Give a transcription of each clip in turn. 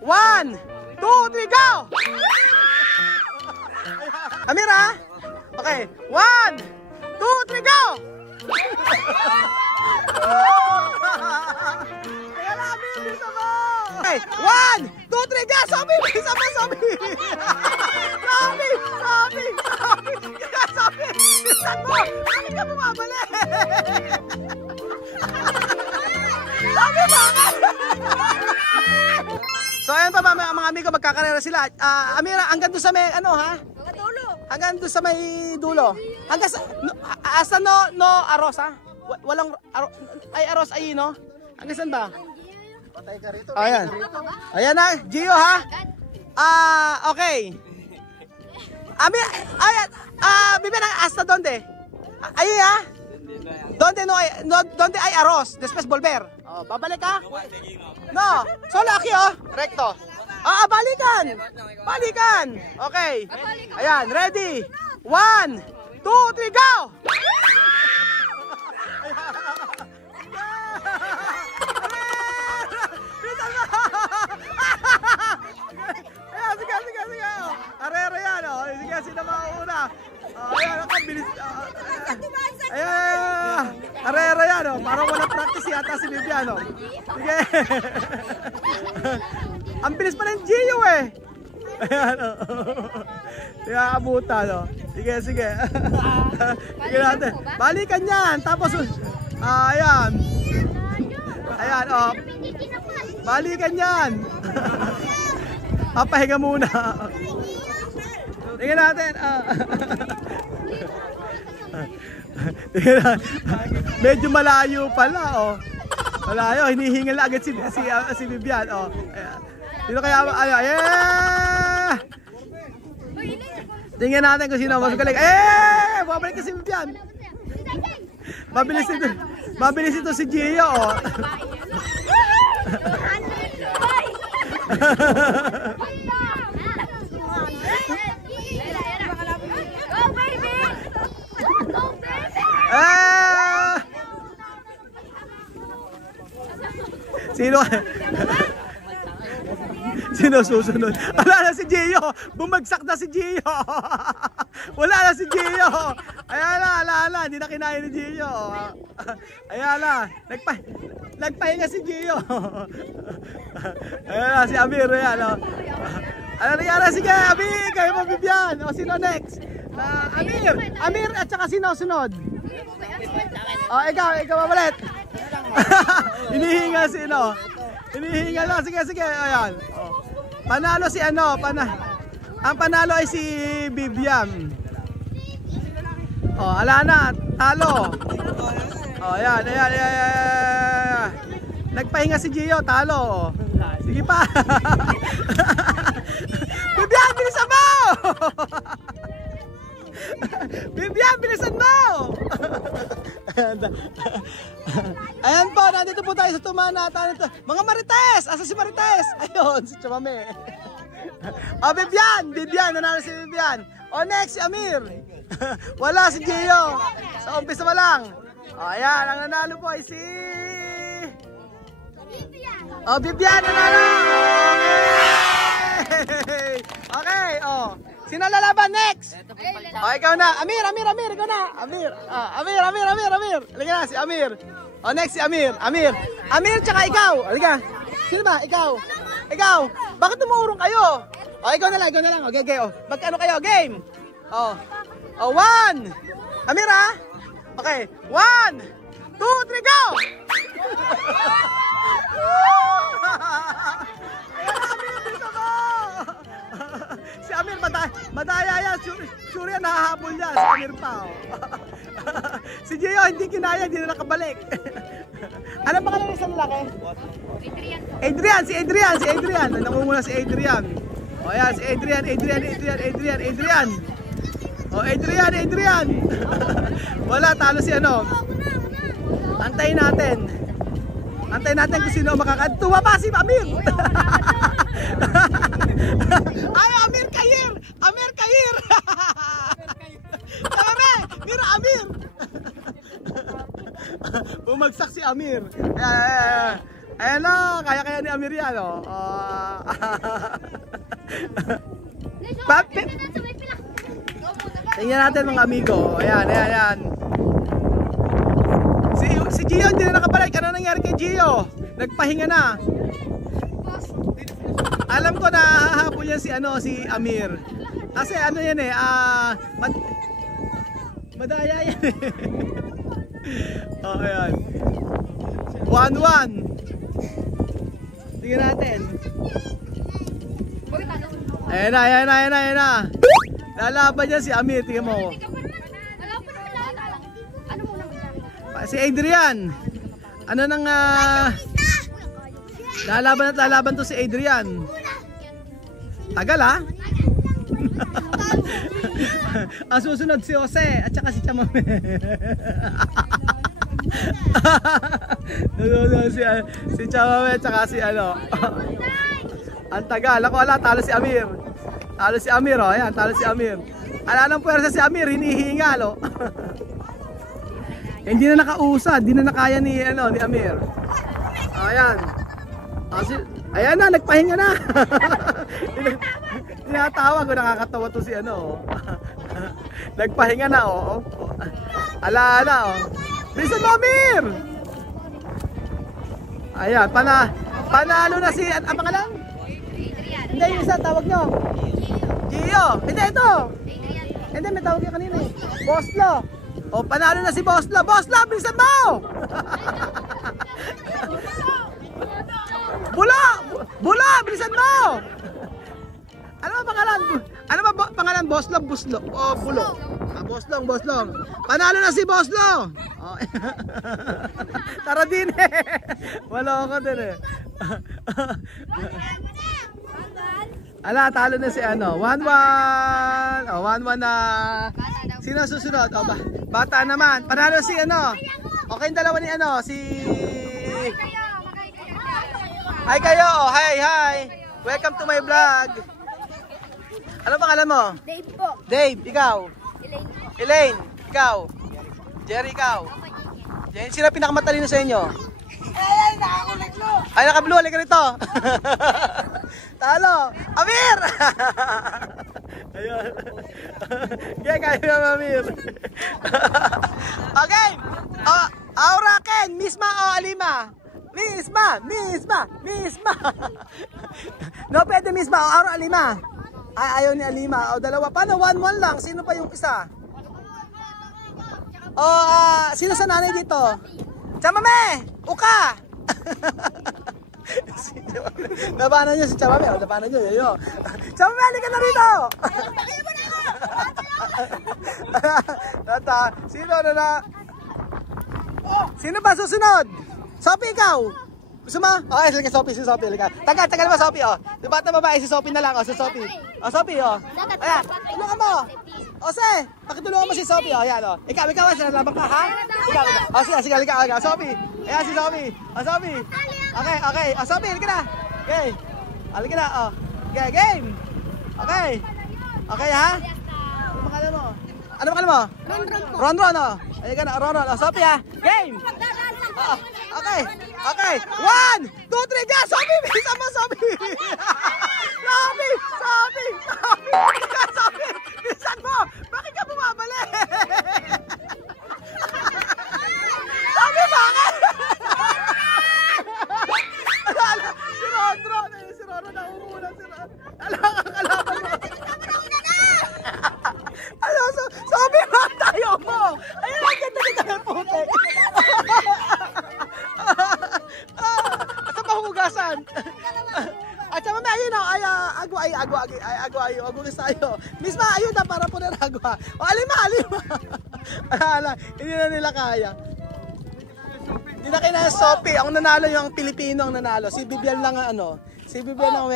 1, 2, 3, go! Amir, ha? Okay. 1, 2, 3, go! Kaya na, Amir, bisa mo! Okay. 1, 2, 3, go! Sabi! Bisa mo, sabi! Sabi! Sabi! Sabi! Sabi! Bisa mo! Bakit ka bumabali? Sabi, bakit? So ayan pa mga amigo, magkakarera sila. Amira, hanggang doon sa may ano ha? Hanggang doon sa may dulo. Hanggang sa asa no aros ha? Walang ay aros ay no? Hanggang saan ba? Patay ka rito. Ayan. Ayan na, Gio ha? Okay. Amira, ayan. Bibi na hasta donde? Ay ha? Donde hay arroz, después volver. Oh, babalik ka? No, solo aquí oh, recto. Balikan. Balikan. Okay. Ayan, ready. 1, 2, 3, go. Ayan, sige. Arera yan oh. Sige, sino mauna? Ayan, ako bilis. Ayan, arera yan oh. Parang walang practice yata si Viviano. Sige. Ang bilis pa ng Gio eh. Ayan oh. Sige, abutan oh. Sige. Sige natin. Balikan yan. Tapos, ayan. Ayan oh. Balikan yan. Papahinga muna. Tingnan natin. Medyo malayo pala oh. Malayo, hinihingal agad si Vivian oh. Sino kaya yeah! Tingnan natin kung sino mas galing. Babalik ka si Vivian. Mabilis ito si Gio oh. Sino susunod? Wala na si Gio. Bumagsak na si Gio. Wala na si Gio. Ayan na, hindi na kinaya ni Gio. Ayan na, nagpahinga si Gio. Ayan na, si Amir. Ayan o. Ano nangyari? Sige, Amir, kayo mo Vivian. O, sino next? Amir at saka sino sunod? O, ikaw mabalit. Hinihinga sino? Hinihinga lang. Sige. Ayan. Panalo si ano? Ang panalo ay si Vivian. Ala na. Talo. Ayan. Nagpahinga si Gio. Talo. Sige pa. Vivian, bilisan mo! Vivian, bilisan mo! Ayan po, nandito po tayo sa Tumana. Mga Marites! Asa si Marites? Ayun, si Chamame. Vivian, nanalo si Vivian. Next, si Amir. Wala si Gio. Sa umpisa pa lang. Ayan, ang nanalo po ay si Vivian, nanalo! Okay, sino lalaban next? Ikaw na. Amir, ikaw na. Amir. Halika na, si Amir. Next si Amir. Amir, tsaka ikaw. Halika. Sino ba? Ikaw. Bakit tumuurong kayo? Ikaw na lang. Okay. Magkano kayo? Game. 1. Amir, ha? Okay. 1, 2, 3, go! Si Amir, madaya yan. Sure yan, nahahabol yan. Si Amir pa. Si Gio, hindi kinaya, hindi na nakabalik. Ano ba kanina isang lalaki? Adrian. Si Adrian. Nangunguna si Adrian. Ayan, si Adrian. Adrian. Wala, talo si ano. Antayin natin kung sino makakatuwa pa si Amir. Ay, Amir Kayir. Sabi, mira Amir. Bumagsak si Amir. Ayan na, kaya-kaya ni Amir yan, oh. Tingnan natin mga amigo. Ayan, ayan, ayan. Si Gio hindi na nakabalik. Ano nangyari kay Gio? Nagpahinga na. Alam ko na hahabol yan si Amir. Kasi ano yan eh, madaya yan eh. Oh, ayan. 1-1. Tingnan natin. Ayan na, ayan na, ayan na, ayan na. Lalaban yan si Amir, tingnan mo. Si Adrian. Ano nang lalaban at lalaban to si Adrian. Tagal ha? Ang susunod si Jose at saka si Chamame. si Chamame at saka si ang tagal. Ako wala, talo si Amir. Talo si Amir, oh. Ayan, talo si Amir. Ala ng puwersa si Amir, hinihingal, oh. Hindi na nakausad, hindi na nakaya ni Amir. Ayan. Ayan na, nagpahinga na. Tinatawag ko, nakakatawa to si nagpahinga na, oh. Ala na, oh. Bilisan mo, Amir! Ayan, panalo na si, ang pangalan? Hindi, yung isa, tawag nyo. Gio. Hindi, ito. Hindi, may tawag yung kanina eh. Boslo. O, panalo na si Boslo. Boslo, bilisan mo! Bula! Bula! Bilisan mo! Ano ba pangalan? Ano ba pangalan? Boslong, Buslo? O, Bulo? Boslong, Boslong. Panalo na si Boslo! Oh. Tara din eh. Wala ako din eh. Ala, talo na si 1-1. Oh, 1-1 na. Sino susunod? Oh, bata naman. Panalo si Okay, yung dalawa ni si Hi kayo. Hi, hi. Welcome to my vlog. Ano pangalan mo? Dave po. Dave, ikaw? Elaine po. Elaine, ikaw? Jerry, ikaw? Sino pinakamatalino sa inyo? Ay, nakakulit mo. Ay, naka-blue. Halika rito. Talo. Amir! Ayun. Kaya kayo na, Amir. Okay. Aura Ken, Misma o Alima? Misma. No, pwede Misma o Aura Alima. Ay, ayaw ni Alima. O, dalawa. Paano? 1-1 lang. Sino pa yung isa? O, sino sa nanay dito? Chamame! Uka! Labanan nyo si Chamame. O, labanan nyo. Yayo. Chamame, halika na rito! Tata, sino ba susunod? Sophie, ikaw? Gusto mo? Okay, sige, Sophie, si Sophie. Tagal ba, Sophie, oh? Diba na babae, si Sophie na lang, oh, si Sophie. Oh, Sophie, oh. Ayan, tulungan mo. Ose, pakitulungan mo si Sophie, oh, ayan, oh. Ikaw, sinalabang ka, ha? Ikaw. Oh, sige, ikaw. Sophie. Ayan, si Sophie. Oh, Sophie. Okay. Oh, Sophie, halika na. Okay. Halika na, oh. Okay, game. Okay. Okay, ha? Ano pangalan mo? Ron, oh. Halika na, Ron. Oh, Sophie, ha? Game. Okay. 1, 2, 3, dyan! Sophie! Bisa mo, Sophie! Sophie! Bisan mo! Bakit ka bumabali? Sophie, bakit? Si Ron na umuulan. Kalaban mo. Sophie, bakit tayo mo? Ayun, ang ganda ng putik. Asa mahugasan? At sa mamaya ayun agwa sayo. Misma ayun na para po na agwa. O alima. Ala, hindi na nila kaya. Hindi na kaya Sophie. Ang nanalo yung Pilipino ang nanalo. Si Bibian lang Si Bibian ang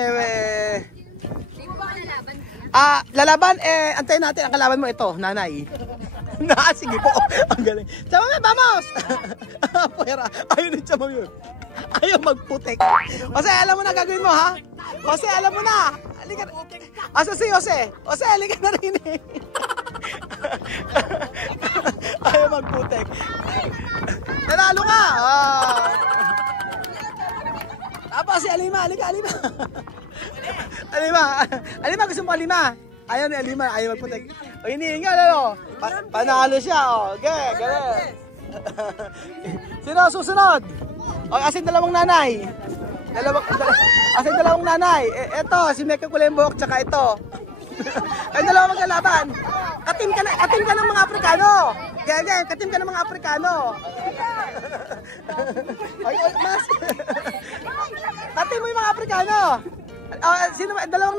lalaban antayin natin ang kalaban mo ito, nanay. Sige po. Ang galing. Chamame, vamos! Puwera. Ayun yung Chamame yun. Ayaw magputik. Jose, alam mo na gagawin mo, ha? Jose, alam mo na. Halika na. Asa si Jose? Jose, halika na rin eh. Ayaw magputik. Nanalo ka! Tapos si Alima, halika, Alima. Alima, gusto mo Alima? Ayaw ni Alima, ayaw magputik. O hinihingal, ano? Panalo siya, o. Okay, galing. Sino susunod? O, asin dalawang nanay. Asin dalawang nanay. Eto, si Meka Kulembok, tsaka ito. Ay, dalawang maglalaban. Katim ka ng mga Aprikano. Ganyan, katim ka ng mga Aprikano. Ay, mas. Katim mo yung mga Aprikano. Sino, dalawang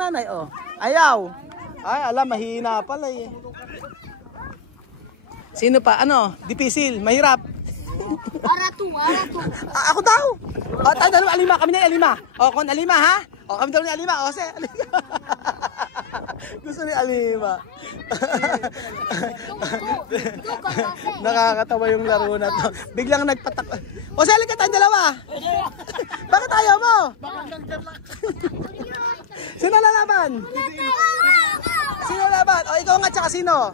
nanay, oh. Ayaw. Ay, alam, mahina pala eh. Sino pa? Ano? Dipisil, mahirap. Aratu. Ako daw. O, tayo dalawa, Alima. Kami na Alima. O, kung Alima, ha? O, kami dalawa ni Alima. O, Alima. Gusto ni Alima. Nakakatawa yung laro na to. Biglang nagpatak. O, halika tayong dalawa. Bakit ayaw mo? Sino lalaban? Sino lalaban? O, ikaw nga tsaka sino?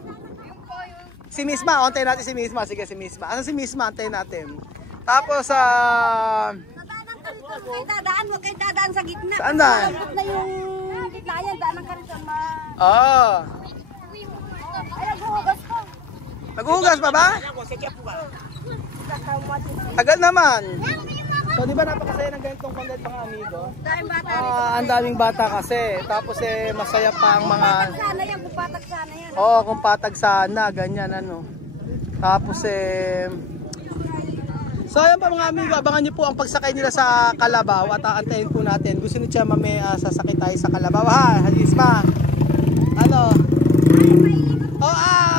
Si Misma, antayin natin si Misma. Sige, si Misma. Asan si Misma? Antayin natin. Tapos, Huwag kayo dadaan sa gitna. saan na? Malambot na yung gitna yan. Daanan ka rin doon. Oo. Ay, naghuhugas ko. Naghuhugas pa ba? Tagal naman. So, di ba napakasaya ng ganitong content mga amigo? Daming bata. Ang daming bata kasi. Tapos masaya pa ang mga... Sana yan, kupatag sana yan. Oo, kung patag sana, ganyan ano. Tapos so ayan pa mga amigo, abangan nyo po ang pagsakay nila sa Kalabaw at aantayin po natin. Gusto nyo siya sasakay tayo sa Kalabaw, ha? Halisma. Ano?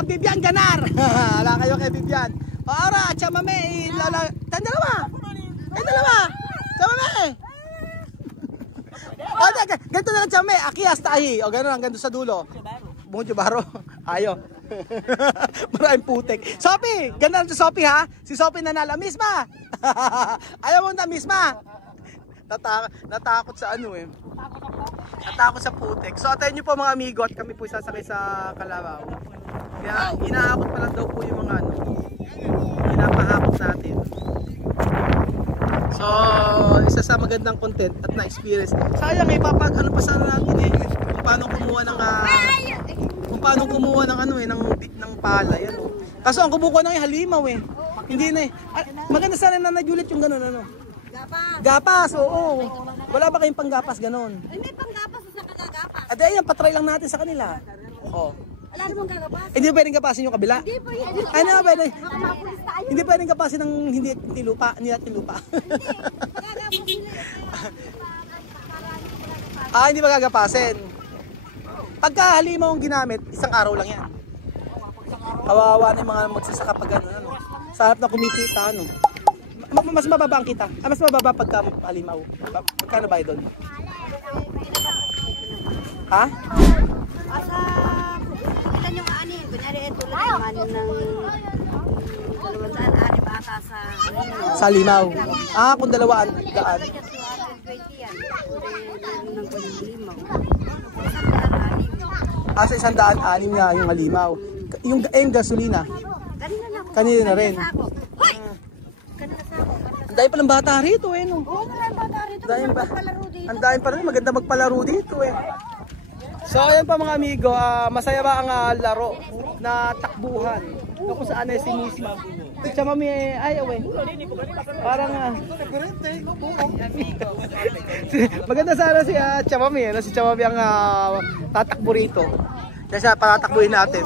Bibian Ganar. Wala kayo kay Bibian. Ora, chamame, tan dalawa. Chamame. Ganito na lang chamame, akias tahi. O gano'n, hanggang doon sa dulo. Bungo baro. Ayo. Maraming putik. Sophie, ganda na si Sophie, ha? Si Sophie nanalo. Misma. Ayaw mo na, Misma. Natakot sa ano eh. Natakot sa putik. So atayin niyo po mga amigo at kami po sasakay sa Kalabaw. Kaya inaakot pa lang daw po yung mga ano. Pinapahakot natin. So isa sa magandang content at na-experience. Sayang eh, ano pa sana natin eh. Kung paano kumuha ng ano eh, ng pala yan. Oh. Kaso ang kumukuha ng halimaw eh. Hindi na eh. Maganda sana na nagulit yung gano'n ano. Gapas, oo. Wala ba kayong panggapas gano'n? Ay, may panggapas sa kagagapas. Ade, ayan, patry lang natin sa kanila. Oh. Wala namang gagapas. Hindi pwedeng gapasin yung kabila. Hindi po yun. Ano pwede? Baka mapulis tayo. Hindi pwedeng gapasin ng hindi lupa, hindi natin lupa. Magagapas nila. Hindi magagapasin. Pagka halimaw ang ginamit, isang araw lang yan. Kawawa na yung mga magsasaka pag ano. Sa harap na kumikita, ano. Mas mababa ang kita. Mas mababa pagka halimaw. Magkano ba doon? Ha? Asa, ilan yung anin? Kunyari, ito lang yung anin ng 200 ata sa halimaw. Sa halimaw. Kung 200. Sa 106 nga yung halimaw. Yung gasolina. Kanina na rin. Ang dahil palang bata rito eh. No? Oo, maraming bata rito. Ang dahil pa rin. Maganda magpalaro dito eh. So ayan pa mga amigo. Masaya ba ang laro na takbuhan? Kung saan si Misma. Siya mami ayaw eh. Parang maganda sana si Chamami. Si Chamami ang tatakbo rito. Kaya siya patatakbuhin natin.